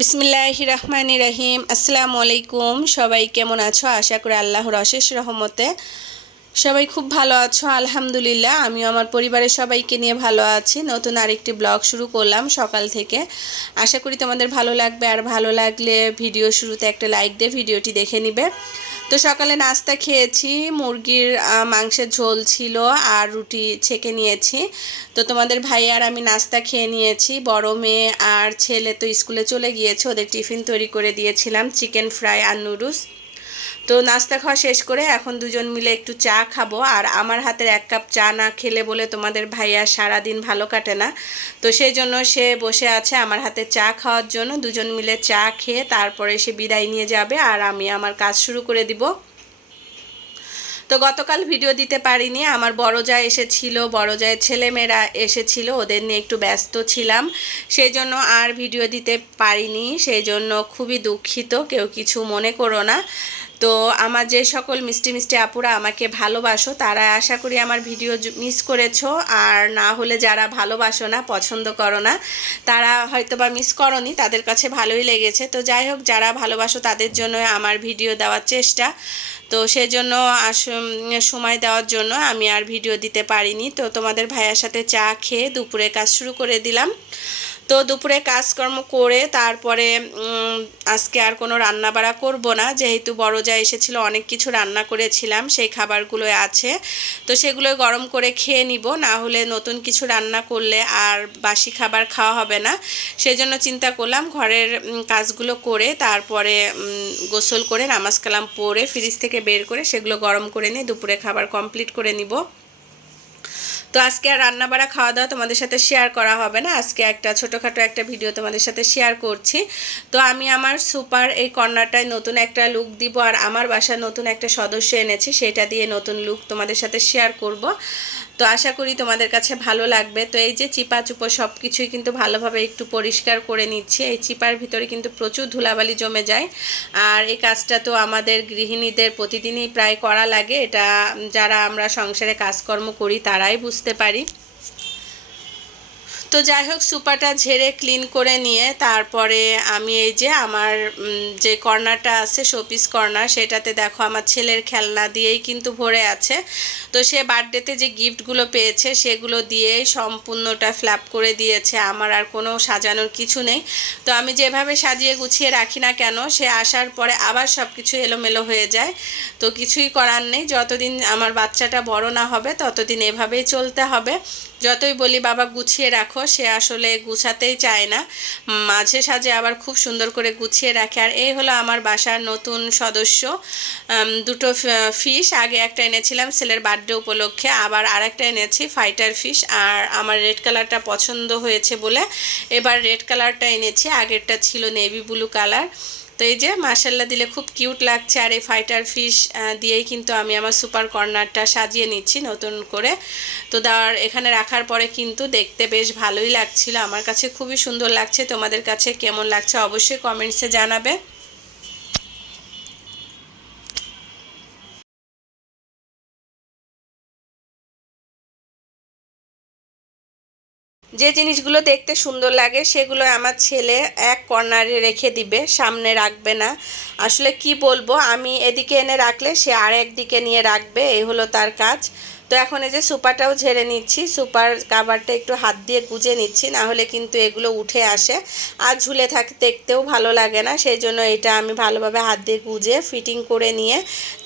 বিসমিল্লাহ রহমান রাহিম। আসসালামু আলাইকুম। সবাই কেমন আছো? আশা করি আল্লাহর অশেষ রহমতে সবাই খুব ভালো আছো। আলহামদুলিল্লাহ, আমিও আমার পরিবারের সবাইকে নিয়ে ভালো আছি। নতুন আরেকটি ব্লগ শুরু করলাম সকাল থেকে। আশা করি তোমাদের ভালো লাগবে। আর ভালো লাগলে ভিডিও শুরুতে একটা লাইক দিয়ে ভিডিওটি দেখে নিবে। তো সকালে নাস্তা খেয়েছি, মুরগির মাংসের ঝোল ছিল আর রুটি ছেঁকে নিয়েছি। তো তোমাদের ভাই আর আমি নাস্তা খেয়ে নিয়েছি। বড় মেয়ে আর ছেলে তো স্কুলে চলে গিয়েছে, ওদের টিফিন তৈরি করে দিয়েছিলাম, চিকেন ফ্রাই আর নুডলস। তো নাস্তা খাওয়া শেষ করে এখন দুজন মিলে একটু চা খাব। আর আমার হাতের এক কাপ চা না খেলে বলে তোমাদের ভাইয়া সারাদিন ভালো কাটে না। তো সেই জন্য সে বসে আছে আমার হাতে চা খাওয়ার জন্য। দুজন মিলে চা খেয়ে তারপরে সে বিদায় নিয়ে যাবে আর আমি আমার কাজ শুরু করে দিব। তো গতকাল ভিডিও দিতে পারিনি। আমার বড় যা এসেছিল, বড় জায়ের ছেলেমেয়েরা এসেছিল, ওদের নিয়ে একটু ব্যস্ত ছিলাম। সেই জন্য আর ভিডিও দিতে পারিনি। সেই জন্য খুবই দুঃখিত, কেউ কিছু মনে করো না। তো আমার যে সকল মিষ্টি মিষ্টি আপুরা আমাকে ভালোবাসো, তারা আশা করি আমার ভিডিও মিস করেছ। আর না হলে যারা ভালোবাসো না, পছন্দ করো না, তারা হয়তো বা মিস করনি, তাদের কাছে ভালোই লেগেছে। তো যাই হোক, যারা ভালোবাসো তাদের জন্য আমার ভিডিও দেওয়ার চেষ্টা। তো সেজন্য আস সময় দেওয়ার জন্য আমি আর ভিডিও দিতে পারিনি। তো তোমাদের ভাইয়ার সাথে চা খেয়ে দুপুরে কাজ শুরু করে দিলাম। তো দুপুরে কাজকর্ম করে তারপরে আজকে আর কোনো রান্না বাড়া করব না। যেহেতু বড় যা এসেছিল, অনেক কিছু রান্না করেছিলাম, সেই খাবারগুলো আছে। তো সেগুলো গরম করে খেয়ে নিব, না হলে নতুন কিছু রান্না করলে আর বাসি খাবার খাওয়া হবে না। সেজন্য চিন্তা করলাম ঘরের কাজগুলো করে তারপরে গোসল করে নামাজ কালাম পরে ফ্রিজ থেকে বের করে সেগুলো গরম করে নিয়ে দুপুরে খাবার কমপ্লিট করে নিব। তো আজকে আর রান্না বাড়া খাওয়া দাওয়া তোমাদের সাথে শেয়ার করা হবে না। আজকে একটা ছোটোখাটো একটা ভিডিও তোমাদের সাথে শেয়ার করছি। তো আমি আমার সুপার এই কর্নারটায় নতুন একটা লুক দিব আর আমার বাসার নতুন একটা সদস্য এনেছি, সেটা দিয়ে নতুন লুক তোমাদের সাথে শেয়ার করব। তো আশা করি তোমাদের কাছে ভালো লাগবে। তো এই যে চিপা চুপো সব কিছুই কিন্তু ভালোভাবে একটু পরিষ্কার করে নিচ্ছে। এই চিপার ভিতরে কিন্তু প্রচুর ধুলাবালি জমে যায়। আর এই কাজটা তো আমাদের গৃহিণীদের প্রতিদিনই প্রায় করা লাগে। এটা যারা আমরা সংসারে কাজকর্ম করি, তারাই বুঝতে পারি। তো যাই হোক, সুপাটা ঝেড়ে ক্লিন করে নিয়ে তারপরে আমি এই যে আমার যে কর্নারটা আছে শোপিস কর্নার, সেটাতে দেখো আমার ছেলের খেলনা দিয়েই কিন্তু ভরে আছে। তো সে বার্থডেতে যে গিফটগুলো পেয়েছে, সেগুলো দিয়েই সম্পূর্ণটা ফ্ল্যাপ করে দিয়েছে। আমার আর কোনো সাজানোর কিছু নেই। তো আমি যেভাবে সাজিয়ে গুছিয়ে রাখি না কেন, সে আসার পরে আবার সব কিছু এলোমেলো হয়ে যায়। তো কিছুই করার নেই। যতদিন আমার বাচ্চাটা বড় না হবে, ততদিন এভাবেই চলতে হবে। যতই বলি, বাবা, গুছিয়ে রাখো। সে আসলে গুছাতেই চায় না। মাঝে সাঝে আবার খুব সুন্দর করে গুছিয়ে রাখে। আর এই হলো আমার বাসার নতুন সদস্য। দুটো ফিশ। আগে একটা এনেছিলাম ছেলের বার্থডে উপলক্ষে, আবার আরেকটা এনেছি, ফাইটার ফিশ। আর আমার রেড কালারটা পছন্দ হয়েছে বলে এবার রেড কালারটা এনেছি। আগেরটা ছিল নেভি ব্লু কালার। তো এই যে মার্শাল্লা দিলে খুব কিউট লাগছে আর এই ফাইটার ফিশ দিয়েই কিন্তু আমি আমার সুপার কর্নারটা সাজিয়ে নিচ্ছি নতুন করে। তো দেওয়ার এখানে রাখার পরে কিন্তু দেখতে বেশ ভালোই লাগছিল। আমার কাছে খুবই সুন্দর লাগছে। তোমাদের কাছে কেমন লাগছে অবশ্যই কমেন্টসে জানাবে। যে জিনিসগুলো দেখতে সুন্দর লাগে সেগুলো আমার ছেলে এক কর্নারে রেখে দিবে, সামনে রাখবে না। আসলে কি বলব, আমি এদিকে এনে রাখলে সে আর একদিকে নিয়ে রাখবে এই হলো তার কাজ। তো এখন এই যে সুপারটাও ঝেড়ে নিচ্ছি, সুপার কাভারটা একটু হাত দিয়ে গুজে নিচ্ছি, না হলে কিন্তু এগুলো উঠে আসে। আর ঝুলে থাকে, দেখতেও ভালো লাগে না, সেই জন্য এটা আমি ভালোভাবে হাত দিয়ে গুজে, ফিটিং করে নিয়ে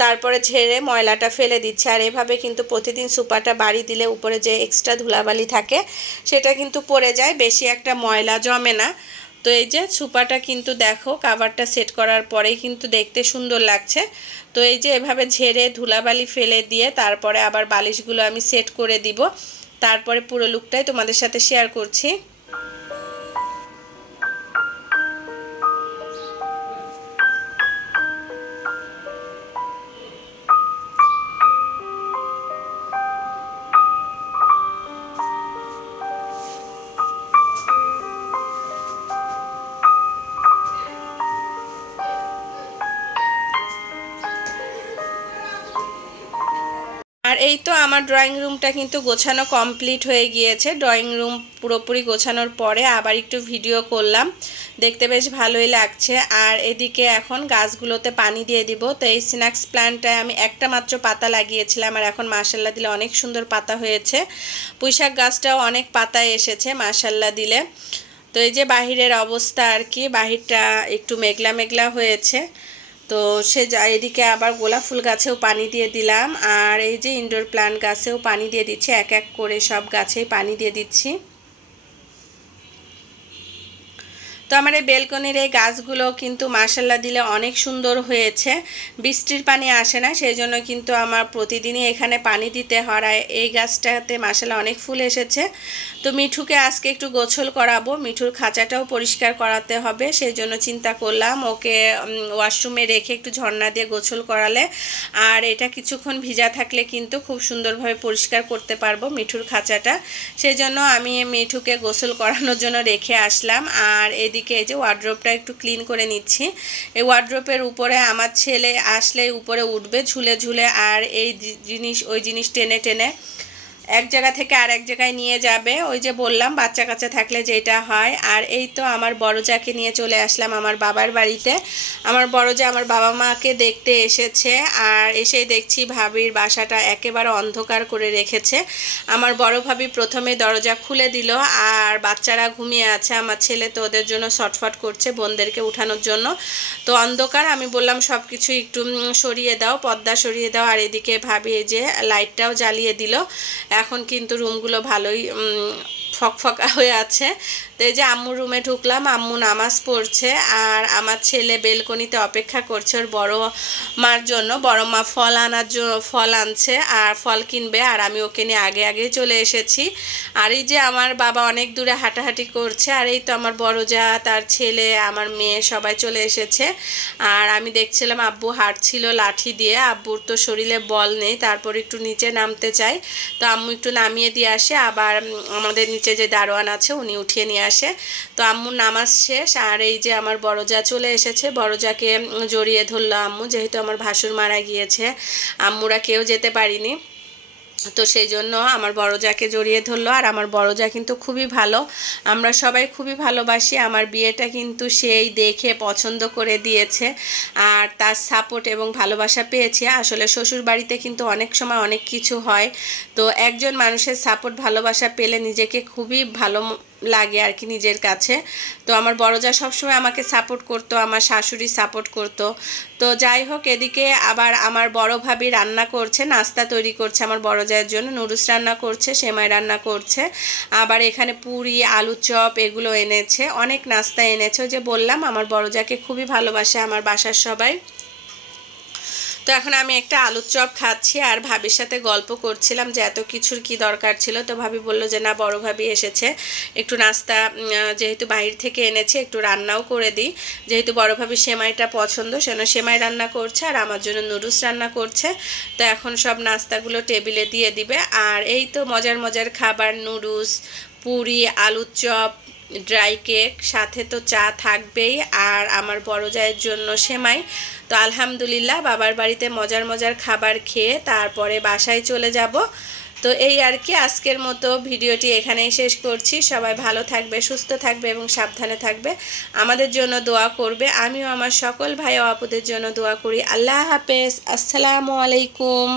তারপরে ঝেড়ে ময়লাটা ফেলে দিচ্ছি। আর এভাবে কিন্তু প্রতিদিন সুপারটা বাড়ি দিলে উপরে যে এক্সট্রা ধুলাবালি থাকে, সেটা কিন্তু পড়ে যায়, বেশি একটা ময়লা জমে না। তো এই যে সুপাটা কিন্তু দেখো কাভারটা সেট করার পরেই কিন্তু দেখতে সুন্দর লাগছে। তো এই যে এভাবে ঝেড়ে ধুলাবালি ফেলে দিয়ে তারপরে আবার বালিশগুলো আমি সেট করে দিব। তারপরে পুরো লুকটাই তোমাদের সাথে শেয়ার করছি। আর এই তো আমার ড্রয়িং রুমটা কিন্তু গোছানো কমপ্লিট হয়ে গিয়েছে। ড্রয়িং রুম পুরোপুরি গোছানোর পরে আবার একটু ভিডিও করলাম। দেখতে বেশ ভালোই লাগছে। আর এদিকে এখন গাছগুলোতে পানি দিয়ে দিব। তো এই স্ন্যাক্স প্ল্যান্টটায় আমি একটা মাত্র পাতা লাগিয়েছিলাম আর এখন মাসাল্লা দিলে অনেক সুন্দর পাতা হয়েছে। পুঁইশাক গাছটাও অনেক পাতা এসেছে মাসাল্লা দিলে। তো এই যে বাহিরের অবস্থা আর কি, বাহিরটা একটু মেঘলা মেঘলা হয়েছে। তো সে যা, এদিকে আবার গোলাপ ফুল গাছেও পানি দিয়ে দিলাম। আর এই যে ইনডোর প্লান্ট গাছেও পানি দিয়ে দিচ্ছি, এক এক করে সব গাছেই পানি দিয়ে দিচ্ছি। তো আমার এই বেলকনির এই গাছগুলো কিন্তু মার্শাল্লা দিলে অনেক সুন্দর হয়েছে। বৃষ্টির পানি আসে না সেই জন্য কিন্তু আমার প্রতিদিনই এখানে পানি দিতে হয় এই গাছটাতে মার্শাল্লা অনেক ফুল এসেছে। তো মিঠুকে আজকে একটু গোছল করাবো, মিঠুর খাঁচাটাও পরিষ্কার করাতে হবে সেই জন্য চিন্তা করলাম ওকে ওয়াশরুমে রেখে একটু ঝর্ণা দিয়ে গোছল করালে। আর এটা কিছুক্ষণ ভিজা থাকলে কিন্তু খুব সুন্দরভাবে পরিষ্কার করতে পারব মিঠুর খাঁচাটা। সেই জন্য আমি মিঠুকে গোসল করানোর জন্য রেখে আসলাম। আর এদিকে দিকে এই যে ওয়ার্ড্রোপটা একটু ক্লিন করে নিচ্ছি। এই ওয়ার্ড্রোপের উপরে আমার ছেলে আসলে উপরে উঠবে ঝুলে ঝুলে আর এই জিনিস, ওই জিনিস টেনে টেনে এক জায়গা থেকে আর এক জায়গায় নিয়ে যাবে। ওই যে বললাম, বাচ্চা কাচ্চা থাকলে যেটা হয়। আর এই তো আমার বড় যাকে নিয়ে চলে আসলাম আমার বাবার বাড়িতে। আমার বড় যা আমার বাবা মাকে দেখতে এসেছে আর এসেই দেখছি ভাবির বাসাটা একেবারে অন্ধকার করে রেখেছে। আমার বড় ভাবি প্রথমে দরজা খুলে দিল আর বাচ্চারা ঘুমিয়ে আছে। আমার ছেলে তো ওদের জন্য শটফট করছে বোনদেরকে উঠানোর জন্য। তো অন্ধকার, আমি বললাম সব কিছু একটু সরিয়ে দাও, পর্দা সরিয়ে দাও। আর এদিকে ভাবি যে লাইটটাও জ্বালিয়ে দিল। এখন কিন্তু রুমগুলো ভালোই ফকফকা হয়ে আছে। তো এই যে আম্মুর রুমে ঢুকলাম, আম্মু নামাজ পড়ছে আর আমার ছেলে বেলকনিতে অপেক্ষা করছে ওর বড় মার জন্য। বড় মা ফল আনার জন্য ফল আনছে আর ফল কিনবে আর আমি ওকে নিয়ে আগে আগে চলে এসেছি। আর এই যে আমার বাবা অনেক দূরে হাঁটাহাঁটি করছে আর এই তো আমার বড় যা, তার ছেলে, আমার মেয়ে সবাই চলে এসেছে। আর আমি দেখছিলাম আব্বু হাঁটছিল লাঠি দিয়ে, আব্বুর তো শরীরে বল নেই, তারপর একটু নিচে নামতে চাই। তো আম্মু একটু নামিয়ে দিয়ে আসে, আবার আমাদের নিচে যে দারোয়ান আছে উনি উঠিয়ে নিয়ে আসে। তো আম্মুর নামাজ শেষ, আর এই যে আমার বড়জা চলে এসেছে, বড়জাকে জড়িয়ে ধরলো আম্মু, যেহেতু আমার ভাসুর মারা গিয়েছে। আম্মুরা কেউ যেতে পারিনি। তো সেই জন্য আমার বড় যাকে জড়িয়ে ধরলো, আর আমার বড় যা কিন্তু খুবই ভালো। আমরা সবাই খুবই ভালোবাসি। আমার বিয়েটা কিন্তু সেই দেখে পছন্দ করে দিয়েছে, আর তার সাপোর্ট এবং ভালোবাসা পেয়েছে। আসলে শ্বশুর বাড়িতে কিন্তু অনেক সময় অনেক কিছু হয়। তো একজন মানুষের সাপোর্ট ভালোবাসা পেলে নিজেকে খুবই ভালো লাগে আর কি নিজের কাছে। তো আমার বড় যা সবসময় আমাকে সাপোর্ট করতো, আমার শাশুড়ি সাপোর্ট করতো। তো যাই হোক, এদিকে আবার আমার বড় ভাবি রান্না করছে, নাস্তা তৈরি করছে আমার বড় জন্য, নুডলস রান্না করছে, সেমাই রান্না করছে। আবার এখানে পুরি, আলু চপ এগুলো এনেছে, অনেক নাস্তা এনেছে। যে বললাম, আমার বড় যাকে খুবই ভালোবাসে, আমার বাসার সবাই। তো এখন আমি একটা আলুর চপ খাচ্ছি আর ভাবির সাথে গল্প করছিলাম যে এত কিছুর কি দরকার ছিল। তো ভাবি বলল যে, না, বড় ভাবি এসেছে। একটু নাস্তা যেহেতু বাহির থেকে এনেছে, একটু রান্নাও করে দিই। যেহেতু বড় ভাবি সেমাইটা পছন্দ সেন সেমাই রান্না করছে আর আমার জন্য নুডলস রান্না করছে। তো এখন সব নাস্তাগুলো টেবিলে দিয়ে দিবে। আর এই তো মজার মজার খাবার, নুডলস, পুরি, আলুর চপ ড্রাই কেক সাথে তো চা থাকবেই আর আমার বড় জায়ের জন্য সেমাই। তো আলহামদুলিল্লাহ, বাবার বাড়িতে মজার মজার খাবার খেয়ে তারপরে বাসায় চলে যাব। তো এই আর কি, আজকের মতো ভিডিওটি এখানেই শেষ করছি। সবাই ভালো থাকবে, সুস্থ থাকবে এবং সাবধানে থাকবে। আমাদের জন্য দোয়া করবে। আমিও আমার সকল ভাই ও আপুদের জন্য দোয়া করি। আল্লাহ হাফেজ। আসসালামু আলাইকুম।